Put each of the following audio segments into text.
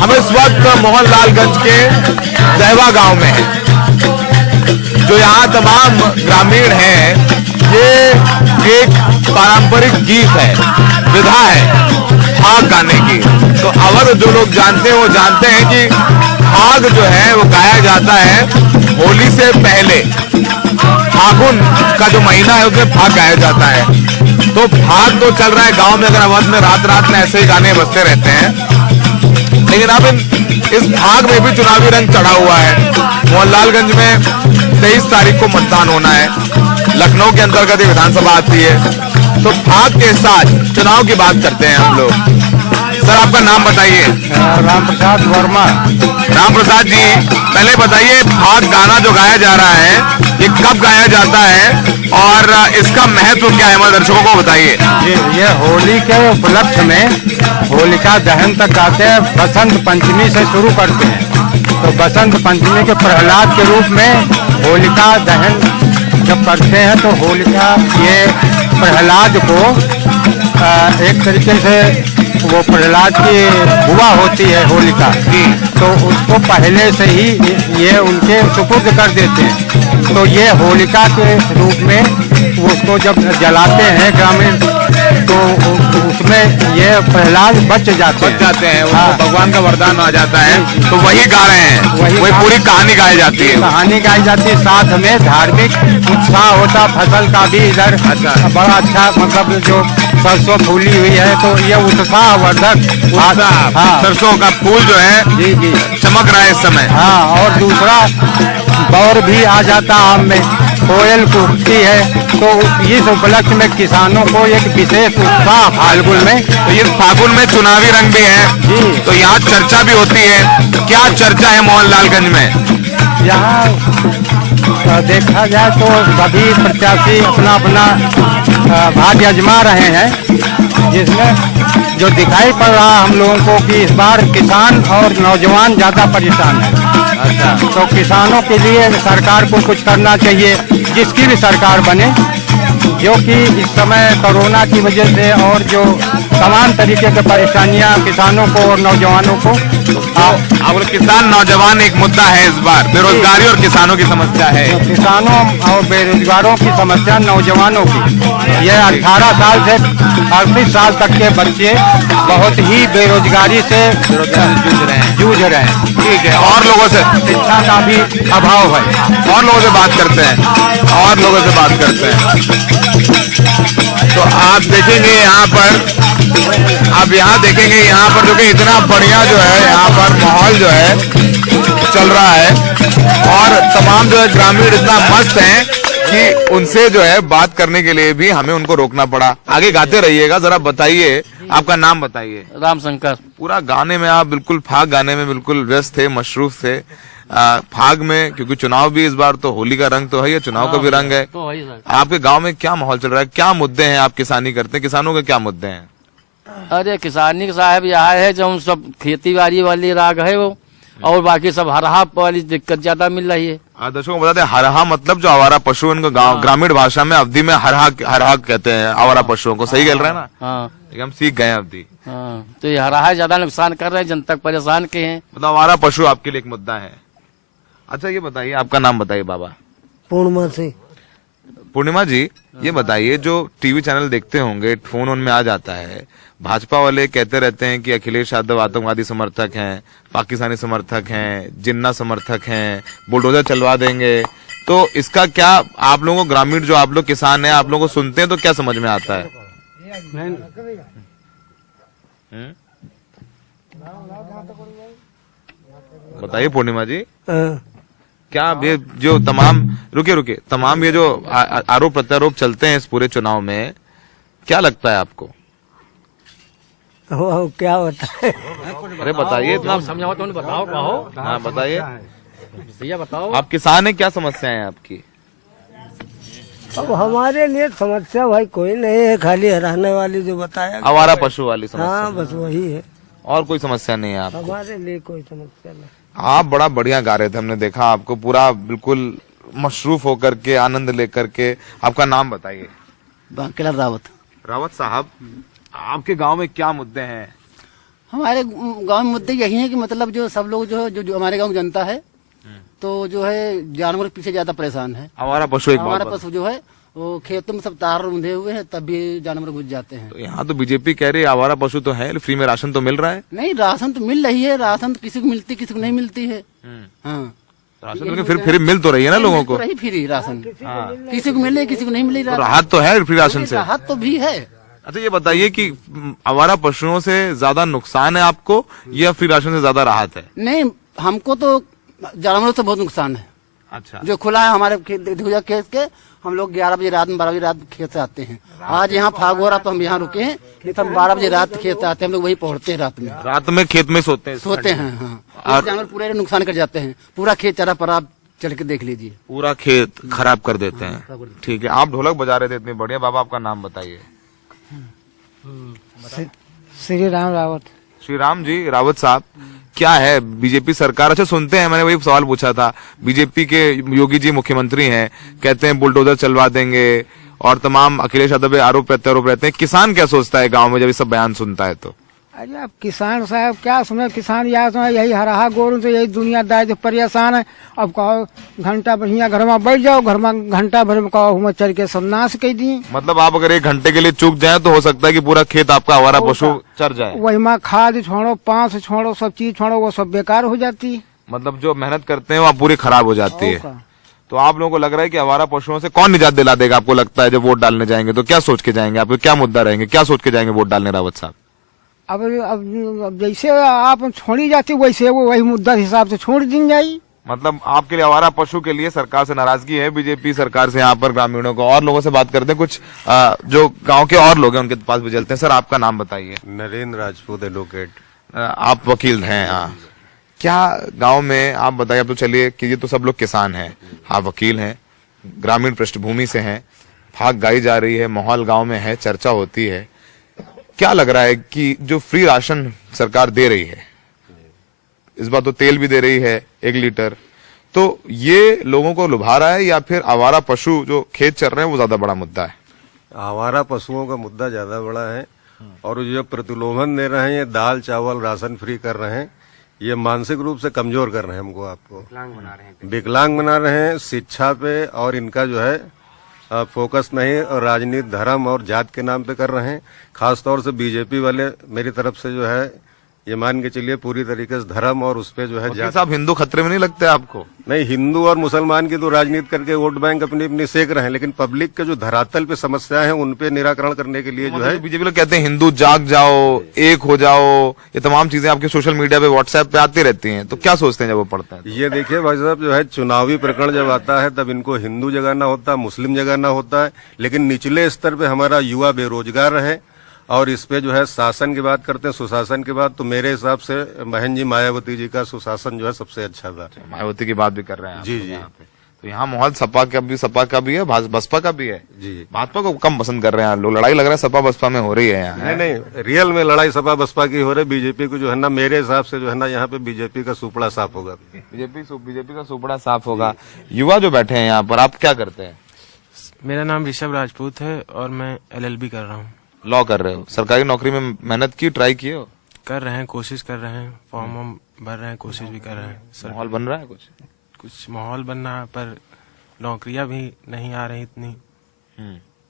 हम इस वक्त मोहनलालगंज के दहवा गांव में हैं। जो यहाँ तमाम ग्रामीण हैं, ये एक पारंपरिक गीत है, विधा है फाग गाने की। तो अवध जो लोग जानते हैं वो जानते हैं कि फाग जो है वो गाया जाता है होली से पहले। फागुन का जो महीना है उसमें फाग गाया जाता है। तो फाग तो चल रहा है गांव में, अगर अवध में रात रात में ऐसे ही गाने बजते रहते हैं। लेकिन अब इस फाग में भी चुनावी रंग चढ़ा हुआ है। मोहनलालगंज में 23 तारीख को मतदान होना है। लखनऊ के अंतर्गत विधानसभा आती है। तो फाग के साथ चुनाव की बात करते हैं हम लोग। सर आपका नाम बताइए। राम प्रसाद वर्मा। राम प्रसाद जी, पहले बताइए फाग गाना जो गाया जा रहा है ये कब गाया जाता है और इसका महत्व क्या है, हमारे दर्शकों को बताइए। ये होली के उपलक्ष्य में होलिका दहन तक गाते हैं। बसंत पंचमी से शुरू करते हैं। तो बसंत पंचमी के प्रहलाद के रूप में होलिका दहन जब करते हैं तो होलिका ये प्रहलाद को एक तरीके से वो प्रहलाद की बुआ होती है होलिका, तो उसको पहले से ही ये उनके सुपुर्द कर देते हैं। तो ये होलिका के रूप में उसको जब जलाते हैं ग्रामीण, तो उसमें ये प्रहलाद बच जाते हैं। हाँ। भगवान का वरदान आ जाता है। तो वही गा रहे हैं, वही पूरी कहानी गाई जाती है। कहानी गाई जाती है, साथ में धार्मिक उत्साह होता। फसल का भी इधर बड़ा अच्छा, मतलब जो सरसों फूली हुई है तो ये उत्साहवर्धक। हाँ, सरसों का फूल जो है जी जी चमक रहा है इस समय। हाँ, और दूसरा दौर भी आ जाता आम में, कोयल कूकती है। तो इस उपलक्ष्य में किसानों को एक विशेष उत्साह फाल्गुन में। तो ये फागुन में चुनावी रंग भी है जी। तो यहाँ चर्चा भी होती है। क्या चर्चा है मोहनलालगंज में? यहाँ देखा जाए तो सभी प्रत्याशी अपना अपना भाग्य आजमा रहे हैं, जिसमें जो दिखाई पड़ रहा हम लोगों को कि इस बार किसान और नौजवान ज्यादा परेशान है। अच्छा, तो किसानों के लिए सरकार को कुछ करना चाहिए, जिसकी भी सरकार बने, जो कि इस समय कोरोना की वजह से और जो तमाम तरीके की परेशानियां किसानों को और नौजवानों को। अब किसान नौजवान एक मुद्दा है इस बार, बेरोजगारी और किसानों की समस्या है। किसानों और बेरोजगारों की समस्या, नौजवानों की, यह 18 साल से 38 साल तक के बच्चे बहुत ही बेरोजगारी से जूझ रहे हैं। ठीक है, और लोगों से शिक्षा का भी अभाव है। और लोगों से बात करते हैं। तो आप देखेंगे यहाँ पर, यहाँ पर जो कि इतना बढ़िया जो है यहाँ पर माहौल जो है चल रहा है और तमाम जो है ग्रामीण इतना मस्त हैं कि उनसे जो है बात करने के लिए भी हमें उनको रोकना पड़ा। आगे गाते रहिएगा। जरा बताइए, आपका नाम बताइए। रामशंकर। पूरा गाने में आप बिल्कुल फाग गाने में बिल्कुल व्यस्त थे, मशरूफ थे। फाग में, क्योंकि चुनाव भी इस बार तो होली का रंग तो है, ये चुनाव का भी रंग है। तो वही सर। आपके गांव में क्या माहौल चल रहा है, क्या मुद्दे हैं? आप किसानी करते हैं, किसानों के क्या मुद्दे हैं? अरे किसानी के साहब यह है जो सब खेती बाड़ी वाली राग है वो, और बाकी सब हरहा वाली दिक्कत ज्यादा मिल रही है। दर्शकों को बताते हैं, हरहा मतलब जो आवारा पशु, उनको गाँव ग्रामीण भाषा में अवधि में हरहा कहते हैं आवारा पशुओं को। सही कह रहे हैं ना? हाँ, हम सीख गए अवधि। हाँ, तो ये हरहा ज्यादा नुकसान कर रहे हैं, जनता परेशान के हैं। मतलब आवारा पशु आपके लिए एक मुद्दा है। अच्छा, ये बताइए, आपका नाम बताइए बाबा। पूर्णिमा से। पूर्णिमा जी, ये बताइए, जो टीवी चैनल देखते होंगे, फोन उन में आ जाता है, भाजपा वाले कहते रहते हैं कि अखिलेश यादव आतंकवादी समर्थक हैं, पाकिस्तानी समर्थक हैं, जिन्ना समर्थक हैं, बुलडोजर चलवा देंगे। तो इसका क्या आप लोगों को, ग्रामीण जो आप लोग किसान हैं, आप लोगों को सुनते हैं तो क्या समझ में आता है? बताइए पूर्णिमा जी, क्या ये जो तमाम तमाम ये जो आरोप प्रत्यारोप चलते हैं इस पूरे चुनाव में, क्या लगता है आपको? क्या होता है? अरे बताइए, इतना समझाओ तो बताओ, कहो। हाँ बताइए, भैया बताओ। आप किसान हैं, क्या समस्या है आपकी? अब हमारे लिए समस्या भाई कोई नहीं है, खाली हराने वाली जो बताया। आवारा पशु वाली समस्या? हाँ, बस वही है। और कोई समस्या नहीं है आपको? हमारे लिए कोई समस्या नहीं। आप बड़ा बढ़िया गा रहे थे, हमने देखा आपको पूरा बिल्कुल मशरूफ होकर के, आनंद लेकर के। आपका नाम बताइए। बांकीलाल रावत। रावत साहब, आपके गांव में क्या मुद्दे हैं? हमारे गांव में मुद्दे यही है कि मतलब जो सब लोग जो हमारे गांव की जनता है तो जो है जानवर के पीछे ज्यादा परेशान है। हमारा पशु एक हमारा बहुत पशु जो है वो खेतों में सब तार बंधे हुए हैं तब भी जानवर घुस जाते हैं। तो यहाँ तो बीजेपी कह रही है आवारा पशु तो है, फ्री में राशन तो मिल रहा है। नहीं, राशन तो मिल रही है, राशन तो किसी को मिलती किसी को नहीं मिलती है। हाँ, राशन तो फिर मिल तो रही है ना लोगों को। रही फ्री राशन किसी को मिले किसी को नहीं मिली तो राहत तो है फ्री राशन से। राहत तो भी है। अच्छा ये बताइए कि आवारा पशुओं से ज्यादा नुकसान है आपको या फ्री राशन से ज्यादा राहत है? नहीं, हमको तो जानवरों से बहुत नुकसान है। अच्छा, जो खुला है हमारे खेत के, हम लोग 11 बजे रात में 12 बजे रात खेत से आते हैं। आज यहाँ फाग हो रहा तो हम यहाँ रुके हैं, नहीं तो हम 12 बजे रात खेत से आते हैं। हम लोग वही पहुँचते हैं रात में खेत में सोते हैं। हाँ, जानवर पूरे नुकसान कर जाते हैं, पूरा खेत चरा पर आप चल के देख लीजिए, पूरा खेत खराब कर देते हैं। ठीक है, आप ढोलक बजा रहे थे इतनी बढ़िया, बाबा आपका नाम बताइए। श्री राम रावत। श्री राम जी रावत साहब, क्या है बीजेपी सरकार? अच्छा सुनते हैं, मैंने वही सवाल पूछा था, बीजेपी के योगी जी मुख्यमंत्री हैं, कहते हैं बुलडोजर चलवा देंगे और तमाम अखिलेश यादव पे आरोप प्रत्यारोप रहते हैं। किसान क्या सोचता है गांव में जब ये सब बयान सुनता है तो? अरे अब किसान साहब क्या सुने, किसान याद सुने यही हराहा गोरू से यही दुनियादार जो परेशान है। अब कहो घंटा बढ़िया घर में बैठ जाओ, घर में घंटा भर में कहो हम चल के सब नाश कर दी। मतलब आप अगर 1 घंटे के लिए चूक जाए तो हो सकता है कि पूरा खेत आपका आवारा पशु चर जाए। वही में खाद छोड़ो, पांस छोड़ो, सब चीज छोड़ो, वो सब बेकार हो जाती। मतलब जो मेहनत करते हैं वो पूरी खराब हो जाती है। तो आप लोगों को लग रहा है कि आवारा पशुओं से कौन निजात दिला देगा? आपको लगता है जब वोट डालने जाएंगे तो क्या सोच के जाएंगे? आपके क्या मुद्दा रहेंगे, क्या सोच के जाएंगे वोट डालने रावत साहब? अब जैसे आप छोड़ी जाती वैसे वो वही मुद्दा हिसाब से छोड़ दी जाई। मतलब आपके लिए आवारा पशु के लिए सरकार से नाराजगी है, बीजेपी सरकार से यहाँ पर ग्रामीणों को। और लोगों से बात करते हैं, कुछ जो गांव के और लोग हैं उनके पास भी चलते हैं। सर आपका नाम बताइए। नरेंद्र राजपूत एडवोकेट। आप वकील हैं? हाँ। क्या गांव में आप बताइए, अब तो चलिए कि ये तो सब लोग किसान हैं, आप वकील हैं, ग्रामीण पृष्ठभूमि से हैं, भाग गाई जा रही है, माहौल गांव में है, चर्चा होती है, क्या लग रहा है कि जो फ्री राशन सरकार दे रही है, इस बार तो तेल भी दे रही है 1 लीटर, तो ये लोगों को लुभा रहा है या फिर आवारा पशु जो खेत चल रहे हैं वो ज्यादा बड़ा मुद्दा है? आवारा पशुओं का मुद्दा ज्यादा बड़ा है और जो प्रलोभन दे रहे हैं, ये दाल चावल राशन फ्री कर रहे हैं, ये मानसिक रूप से कमजोर कर रहे हैं हमको, आपको विकलांग बना रहे हैं। शिक्षा पे और इनका जो है फोकस नहीं, और राजनीति धर्म और जात के नाम पे कर रहे हैं। खासतौर से बीजेपी वाले मेरी तरफ से जो है ये मान के चलिए पूरी तरीके से धर्म और उस पे जो है जात। साहब हिंदू खतरे में नहीं लगते आपको? नहीं, हिंदू और मुसलमान की तो राजनीति करके वोट बैंक अपनी अपनी सेक रहे हैं, लेकिन पब्लिक के जो धरातल पे समस्याएं हैं उन पे निराकरण करने के लिए जो है बीजेपी लोग कहते हैं हिंदू जाग जाओ, एक हो जाओ, ये तमाम चीजें आपके सोशल मीडिया पे व्हाट्सएप पे आती रहती हैं, तो क्या सोचते हैं जब वो पढ़ते हैं? ये देखिए भाई साहब, जो है चुनावी प्रकरण जब आता है तब इनको हिंदू जगाना होता है, मुस्लिम जगाना होता है, लेकिन निचले स्तर पे हमारा युवा बेरोजगार है। और इस पे जो है शासन की बात करते हैं, सुशासन की बात, तो मेरे हिसाब से बहन जी मायावती जी का सुशासन जो है सबसे अच्छा था। मायावती की बात भी कर रहे हैं जी जी। तो यहाँ माहौल सपा का भी है, बसपा का भी है जी। भाजपा को कम पसंद कर रहे हैं लोग, लड़ाई लग रहा है सपा बसपा में हो रही है यहाँ। नहीं, रियल में लड़ाई सपा बसपा की हो रही। बीजेपी को जो है ना, मेरे हिसाब से जो है ना, यहाँ पे बीजेपी का सुपड़ा साफ होगा। बीजेपी का सुपड़ा साफ होगा। युवा जो बैठे हैं यहाँ पर, आप क्या करते हैं? मेरा नाम ऋषभ राजपूत है और मैं LLB कर रहा हूँ। लॉ कर रहे हो? सरकारी नौकरी में मेहनत की, ट्राई किए हो? कर रहे हैं, कोशिश कर रहे हैं, फॉर्म हम भर रहे हैं, कोशिश भी कर रहे हैं। माहौल बन रहा है? कुछ माहौल बन रहा है पर नौकरियां भी नहीं आ रही इतनी,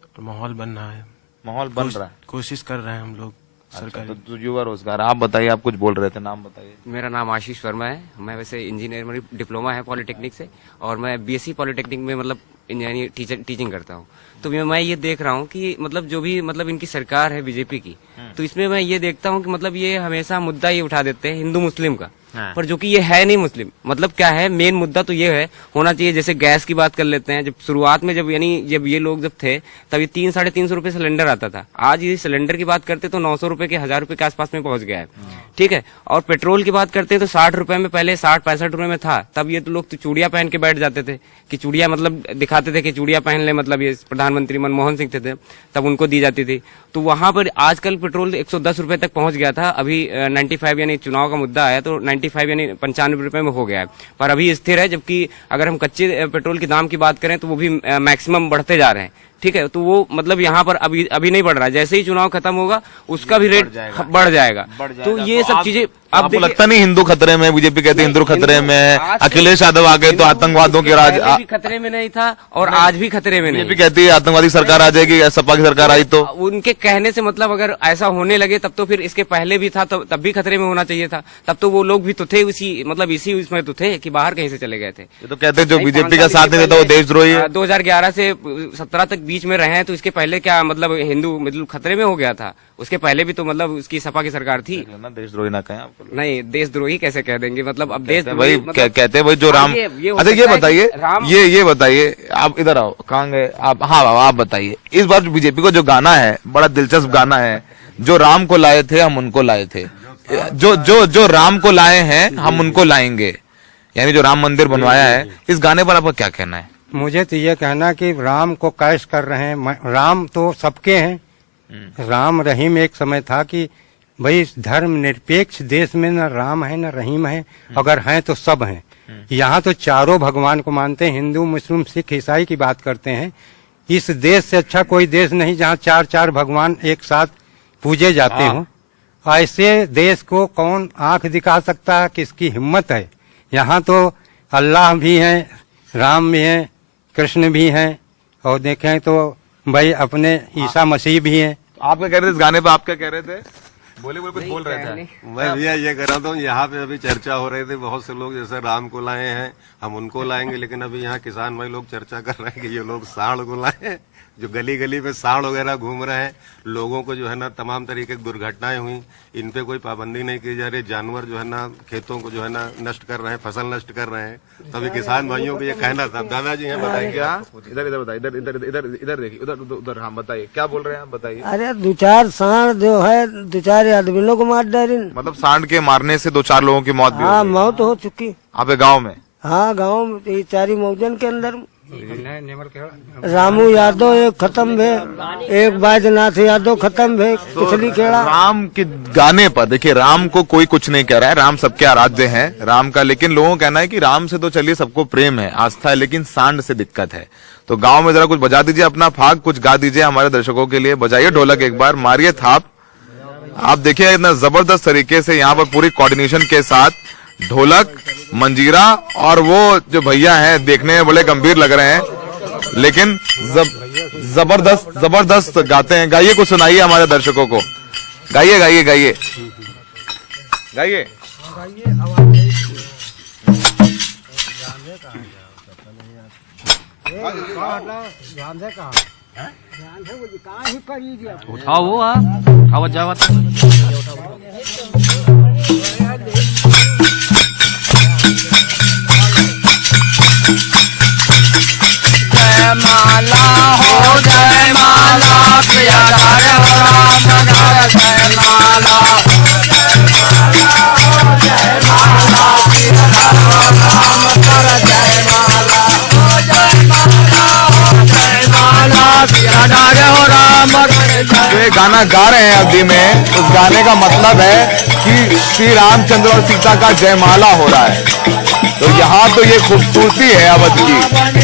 तो माहौल बन रहा है। माहौल बन रहा है, कोशिश कर रहे हैं हम लोग सरकारी। तो युवा रोजगार, आप बताइए, आप कुछ बोल रहे थे, नाम बताइए। मेरा नाम आशीष वर्मा है। मैं वैसे इंजीनियर, मेरी डिप्लोमा है पॉलिटेक्निक से, और मैं BSc पॉलिटेक्निक में मतलब इंजीनियर टीचिंग करता हूँ। तो मैं ये देख रहा हूँ कि मतलब जो भी मतलब इनकी सरकार है बीजेपी की, तो इसमें मैं ये देखता हूँ कि मतलब ये हमेशा मुद्दा ये उठा देते हैं हिंदू मुस्लिम का, पर जो कि ये है नहीं मुस्लिम। मतलब क्या है, मेन मुद्दा तो ये है होना चाहिए। जैसे गैस की बात कर लेते हैं, जब शुरुआत में जब ये लोग जब थे तब ये 300-350 रुपए सिलेंडर आता था। आज ये सिलेंडर की बात करते तो 900 रुपए के 1000 रुपए के आसपास में पहुंच गया है, ठीक है। और पेट्रोल की बात करते हैं तो 60 रुपए में, पहले 60-65 रुपए में था, तब ये तो लोग तो चूड़िया पहन के बैठ जाते थे कि चूड़िया मतलब दिखाते थे कि चूड़िया पहन ले, मतलब ये प्रधानमंत्री मनमोहन सिंह थे तब उनको दी जाती थी। तो वहां पर आजकल पेट्रोल 110 रुपए तक पहुंच गया था। अभी 95 यानी चुनाव का मुद्दा आया तो 95 यानी 95 रुपए में हो गया है, पर अभी स्थिर है। जबकि अगर हम कच्चे पेट्रोल के दाम की बात करें तो वो भी मैक्सिमम बढ़ते जा रहे हैं। ठीक है, तो वो मतलब यहाँ पर अभी नहीं बढ़ रहा है, जैसे ही चुनाव खत्म होगा उसका भी रेट बढ़ जाएगा। तो ये सब चीजें आपको लगता नहीं हिंदू खतरे में? बीजेपी कहते हैं हिंदू खतरे में है, अखिलेश यादव आ गए तो आतंकवादियों के राज भी खतरे में नहीं था और आज भी खतरे में नहीं। बीजेपी कहती है आतंकवादी सरकार आ जाएगी, सपा की सरकार आई तो। उनके कहने से मतलब अगर ऐसा होने लगे तब तो फिर इसके पहले भी था, तब भी खतरे में होना चाहिए था। तब तो वो लोग भी तो थे इसी उसमें तो थे कि बाहर कहीं से चले गए थे। ये तो कहते हैं जो बीजेपी का साथ नहीं देता वो देशद्रोही है। 2011 से 17 तक बीच में रहे हैं, तो इसके पहले क्या मतलब हिंदू मतलब खतरे में हो गया था? उसके पहले भी तो मतलब उसकी सपा की सरकार थी। देशद्रोही ना कहें आपको। नहीं, देशद्रोही कैसे कह देंगे? मतलब अब देश वही कहते हैं वही जो राम। अच्छा ये बताइए, ये बताइए, आप इधर आओ, कहाँ गए आप? हाँ बाबा आप बताइए, इस बार बीजेपी को जो गाना है बड़ा दिलचस्प गाना है, जो राम को लाए थे हम उनको लाए थे, जो राम को लाए हैं हम उनको लाएंगे, यानी जो राम मंदिर बनवाया है, इस गाने पर आपका क्या कहना है? मुझे तो ये कहना कि राम को कैश कर रहे हैं। राम तो सबके हैं, राम रहीम एक समय था कि भाई धर्म निरपेक्ष देश में न राम है न रहीम है, अगर हैं तो सब हैं। यहाँ तो चारों भगवान को मानते हैं, हिंदू मुस्लिम सिख ईसाई की बात करते हैं। इस देश से अच्छा कोई देश नहीं जहाँ 4 भगवान एक साथ पूजे जाते हों। ऐसे देश को कौन आंख दिखा सकता है? किसकी हिम्मत है? यहाँ तो अल्लाह भी हैं, राम भी हैं, कृष्ण भी हैं, और देखें तो भाई अपने ईसा मसीह भी हैं। आप क्या कह रहे थे इस गाने पे? आप क्या कह रहे थे? बोले कुछ बोल रहे थे। मैं भैया ये कह रहा था, यहाँ पे अभी चर्चा हो रही थी, बहुत से लोग जैसे राम को लाए हैं हम उनको लाएंगे, लेकिन अभी यहाँ किसान भाई लोग चर्चा कर रहे हैं कि ये लोग सांड को लाए हैं, जो गली गली में सांड वगैरह घूम रहे हैं। लोगों को जो है ना तमाम तरीके की दुर्घटनाएं हुई, इन पे कोई पाबंदी नहीं की जा रही। जानवर जो है ना खेतों को जो है ना नष्ट कर रहे हैं, फसल नष्ट कर रहे हैं। तभी किसान भाइयों को ये कहना था। दादाजी हैं, बताइए क्या? इधर बताइए, इधर देखिए, उधर हाँ बताइए क्या बोल रहे हैं आप, बताइए। अरे 2-4 सांड जो है 2-4 आदमियों को मार डाली। मतलब सांड के मारने से 2-4 लोगों की मौत भी हो गई। मौत हो चुकी। आपके गाँव में? हाँ गाँव में 4 मौजन के अंदर रामू यादव एक खत्म भे, एक बैजनाथ यादव खत्म भे, पिछली खेड़ा। राम के गाने पर देखिए, राम को कोई कुछ नहीं कह रहा है, राम सबके आराध्य हैं राम का, लेकिन लोगों का कहना है कि राम से तो चलिए सबको प्रेम है, आस्था है, लेकिन सांड से दिक्कत है। तो गांव में जरा कुछ बजा दीजिए, अपना फाग कुछ गा दीजिए हमारे दर्शकों के लिए। बजाइए ढोलक एक बार, मारिए थाप। आप देखिए इतना जबरदस्त तरीके से यहाँ पर पूरी कोऑर्डिनेशन के साथ ढोलक, मंजीरा, और वो जो भैया हैं देखने में बड़े गंभीर लग रहे हैं, लेकिन जबरदस्त गाते हैं। गाइए, कुछ सुनाइए हमारे दर्शकों को। गाइए गाइए गाइए गाइए। उठाओ वो आवाज जावा। माला हो जय माला, प्रिया जय राम नगर जय माला, हो जय माला, प्रिया राम नगर जय माला, हो जय माला, हो जय माला, प्रिया जय राम। जो ये गाना गा रहे हैं अवधि में, उस गाने का मतलब है कि श्री रामचंद्र और सीता का जयमाला हो रहा है। तो यहाँ तो ये खूबसूरती है अवध की,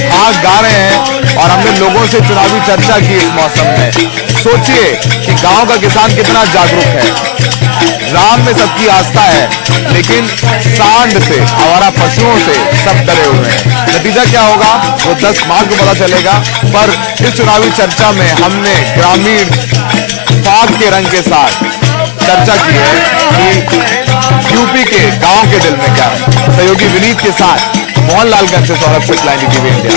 हाँ गा रहे हैं। और हमने लोगों से चुनावी चर्चा की इस मौसम में। सोचिए कि गांव का किसान कितना जागरूक है। राम में सबकी आस्था है, लेकिन सांड से, आवारा पशुओं से सब डरे हुए हैं। नतीजा क्या होगा वो 10 मार्च को पता चलेगा। पर इस चुनावी चर्चा में हमने ग्रामीण फाग के रंग के साथ चर्चा की है कि यूपी के गांव के दिल में क्या है। सहयोगी विनीत के साथ मोहनलालगंज से सौरभ शुक्ला, NDTV इंडिया।